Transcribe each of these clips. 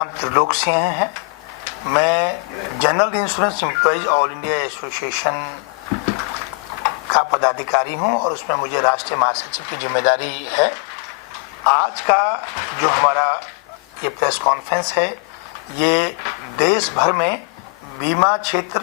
त्रिलोक सिंह हैं। मैं general insurance employees all India association का पदाधिकारी हूं और उसमें मुझे राष्ट्रीय महासचिव की जिम्मेदारी है। आज का जो हमारा ये प्रेस कॉन्फ्रेंस है, ये देश भर में बीमा क्षेत्र,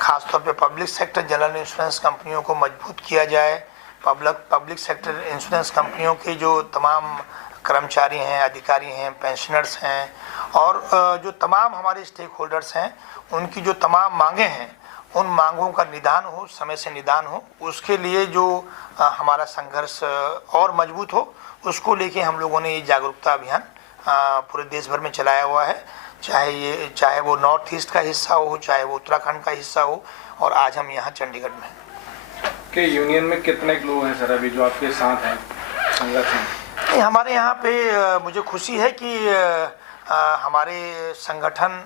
खासतौर पे पब्लिक सेक्टर जनरल इंश्योरेंस कंपनियों को मजबूत किया जाए। पब्लिक सेक्टर इंश्योरेंस कंपनियों के जो तमाम कर्मचारी हैं, अधिकारी हैं, पेंशनर्स हैं और जो तमाम हमारे स्टेक होल्डर्स हैं, उनकी जो तमाम मांगें हैं, उन मांगों का निदान हो, समय से निदान हो, उसके लिए जो हमारा संघर्ष और मजबूत हो, उसको लेके हम लोगों ने ये जागरूकता अभियान पूरे देश भर में चलाया हुआ है। चाहे वो नॉर्थ ईस्ट का हिस्सा हो, चाहे वो उत्तराखंड का हिस्सा हो, और आज हम यहाँ चंडीगढ़ में हैं। के यूनियन में कितने लोग हैं सर अभी जो आपके साथ हैं संगठन? हमारे यहाँ पे मुझे खुशी है कि हमारे संगठन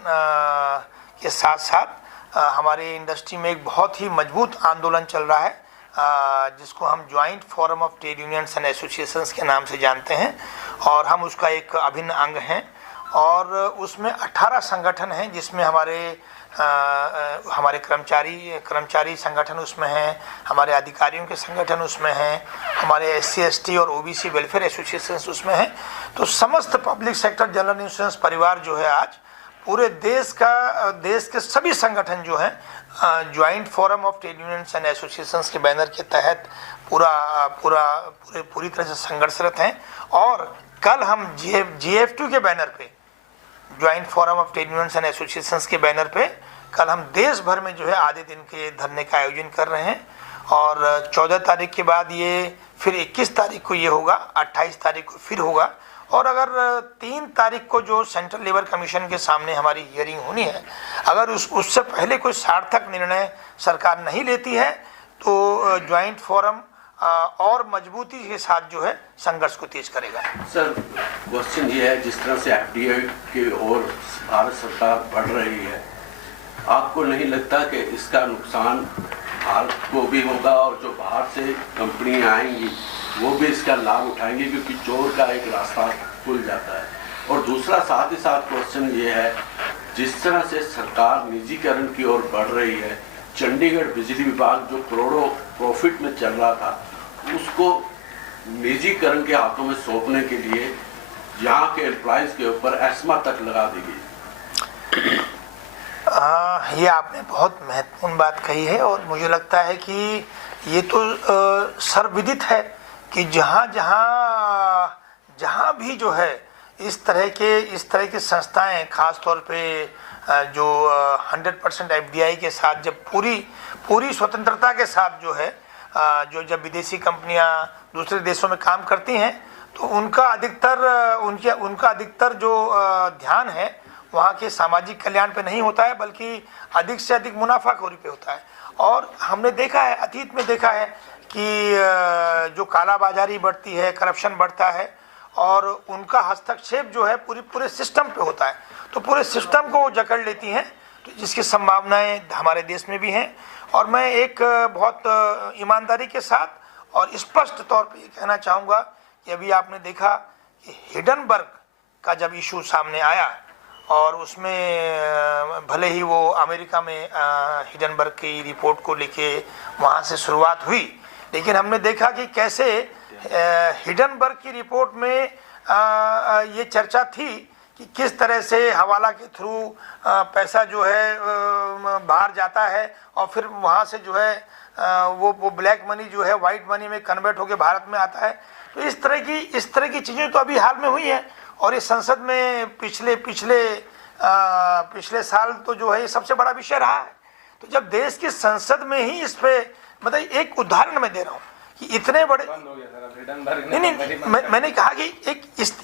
के साथ साथ हमारे इंडस्ट्री में एक बहुत ही मजबूत आंदोलन चल रहा है, जिसको हम joint forum of trade unions and associations के नाम से जानते हैं, और हम उसका एक अभिन्न अंग हैं। और उसमें 18 संगठन हैं, जिसमें हमारे कर्मचारी संगठन उसमें हैं, हमारे अधिकारियों के संगठन उसमें हैं, हमारे SC ST और OBC वेलफेयर एसोसिएशंस उसमें हैं। तो समस्त पब्लिक सेक्टर जनरल इंश्योरेंस परिवार जो है, आज पूरे देश के सभी संगठन जो हैं joint forum of trade unions and associations के बैनर के तहत पूरी तरह से संघर्षरत हैं। और कल हम GF2 के बैनर पे, joint forum of trade unions and associations के बैनर पे कल हम देश भर में जो है आधे दिन के धरने का आयोजन कर रहे हैं। और 14 तारीख के बाद ये फिर 21 तारीख को ये होगा, 28 तारीख को फिर होगा। और अगर 3 तारीख को जो सेंट्रल लेबर कमीशन के सामने हमारी हियरिंग होनी है, अगर उससे पहले कोई सार्थक निर्णय सरकार नहीं लेती है, तो ज्वाइंट फोरम और मजबूती के साथ जो है संघर्ष को तेज करेगा। सर, क्वेश्चन ये है, जिस तरह से FDI की ओर भारत सरकार बढ़ रही है, आपको नहीं लगता कि इसका नुकसान भारत को भी होगा और जो बाहर से कंपनियां आएंगी वो भी इसका लाभ उठाएंगे, क्योंकि चोर का एक रास्ता खुल जाता है? और दूसरा साथ ही साथ क्वेश्चन ये है, जिस तरह से सरकार निजीकरण की ओर बढ़ रही है, चंडीगढ़ बिजली विभाग जो करोड़ों प्रॉफिट में चल रहा था, उसको निजीकरण के हाथों में सौंपने के लिए यहाँ के एम्प्लॉइज के ऊपर एस्मा तक लगा दी गई। ये आपने बहुत महत्वपूर्ण बात कही है, और मुझे लगता है कि ये तो सर्वविदित है कि जहाँ भी जो है इस तरह के संस्थाएं, खास तौर पे जो 100% FDI के साथ जब पूरी स्वतंत्रता के साथ जो है जब विदेशी कंपनियां दूसरे देशों में काम करती हैं, तो उनका अधिकतर जो ध्यान है वहाँ के सामाजिक कल्याण पे नहीं होता है, बल्कि अधिक से अधिक मुनाफाखोरी पे होता है। और हमने देखा है, अतीत में देखा है कि जो कालाबाजारी बढ़ती है, करप्शन बढ़ता है, और उनका हस्तक्षेप जो है पूरे सिस्टम पे होता है, तो पूरे सिस्टम को जकड़ लेती हैं, तो जिसकी संभावनाएं हमारे देश में भी हैं। और मैं एक बहुत ईमानदारी के साथ और स्पष्ट तौर पे ये कहना चाहूँगा कि अभी आपने देखा कि हिडनबर्ग का जब इशू सामने आया, और उसमें भले ही वो अमेरिका में हिडनबर्ग की रिपोर्ट को लेके वहाँ से शुरुआत हुई, लेकिन हमने देखा कि कैसे हिडनबर्ग की रिपोर्ट में ये चर्चा थी कि किस तरह से हवाला के थ्रू पैसा जो है बाहर जाता है, और फिर वहाँ से जो है वो ब्लैक मनी जो है वाइट मनी में कन्वर्ट होकर भारत में आता है। तो इस तरह की चीज़ें तो अभी हाल में हुई हैं, और ये संसद में पिछले साल तो जो है ये सबसे बड़ा विषय रहा है। तो जब देश की संसद में ही इस पे, मतलब एक उदाहरण मैं दे रहा हूँ कि इतने बड़े नहीं, मैंने कहा कि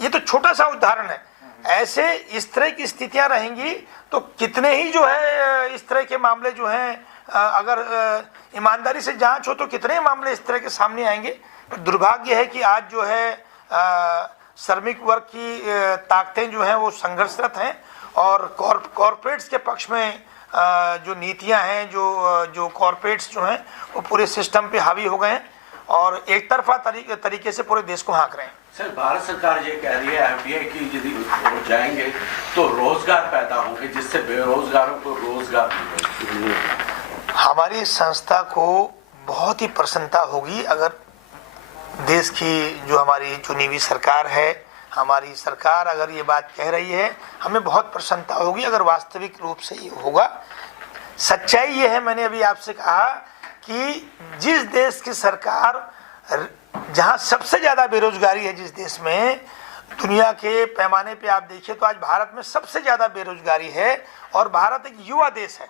ये तो छोटा सा उदाहरण है। ऐसे इस तरह की स्थितियां रहेंगी तो कितने ही जो है इस तरह के मामले जो हैं, अगर ईमानदारी से जांच हो तो कितने मामले इस तरह के सामने आएंगे। तो दुर्भाग्य है कि आज जो है श्रमिक वर्ग की ताकतें जो हैं वो संघर्षरत हैं, और कॉरपोरेट्स के पक्ष में जो नीतियां हैं, जो कॉरपोरेट्स जो हैं वो पूरे सिस्टम पे हावी हो गए हैं और एक तरफा तरीके से पूरे देश को हाँक रहे हैं। सर, भारत सरकार ये कह रही है एफडीआई की यदि हो जाएंगे तो रोजगार पैदा होंगे, जिससे बेरोजगारों को रोजगार मिलेगा। हमारी संस्था को बहुत ही प्रसन्नता होगी अगर देश की जो हमारी चुनी हुई सरकार है, हमारी सरकार अगर ये बात कह रही है, हमें बहुत प्रसन्नता होगी अगर वास्तविक रूप से ये होगा। सच्चाई ये है, मैंने अभी आपसे कहा कि जिस देश की सरकार जहां सबसे ज्यादा बेरोजगारी है, जिस देश में दुनिया के पैमाने पे आप देखिए तो आज भारत में सबसे ज्यादा बेरोजगारी है और भारत एक युवा देश है,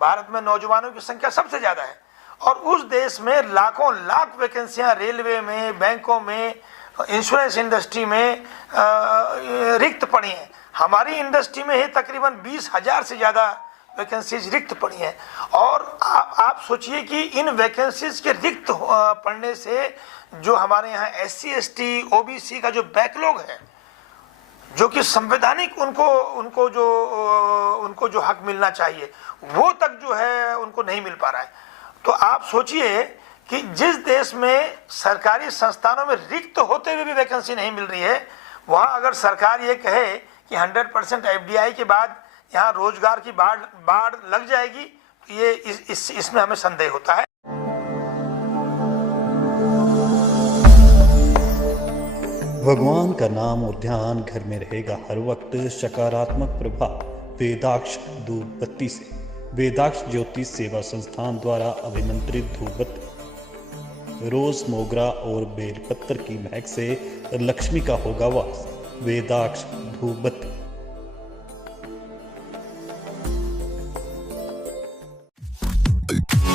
भारत में नौजवानों की संख्या सबसे ज्यादा है और उस देश में लाखों लाख वैकेंसियां रेलवे में, बैंकों में, इंश्योरेंस इंडस्ट्री में रिक्त पड़ी हैं। हमारी इंडस्ट्री में ही तकरीबन 20,000 से ज़्यादा वैकेंसीज रिक्त पड़ी हैं और आप सोचिए कि इन वैकेंसीज के रिक्त पड़ने से जो हमारे यहाँ SC, ST, OBC का जो बैकलॉग है, जो कि संवैधानिक उनको जो हक मिलना चाहिए वो तक जो है उनको नहीं मिल पा रहा है। तो आप सोचिए कि जिस देश में सरकारी संस्थानों में रिक्त होते हुए भी वैकेंसी नहीं मिल रही है, वहां अगर सरकार ये कहे कि 100% FDI के बाद यहाँ रोजगार की बाढ़ लग जाएगी, तो ये इसमें हमें संदेह होता है। भगवान का नाम और ध्यान घर में रहेगा हर वक्त। सकारात्मक प्रभाव वेदाक्ष धूप बत्ती से। वेदाक्ष ज्योतिष सेवा संस्थान द्वारा अभिमंत्रित धूप बत्ती रोज, मोगरा और बेलपत्र की महक से लक्ष्मी का होगा वास। वेदाक्ष धूप बत्ती।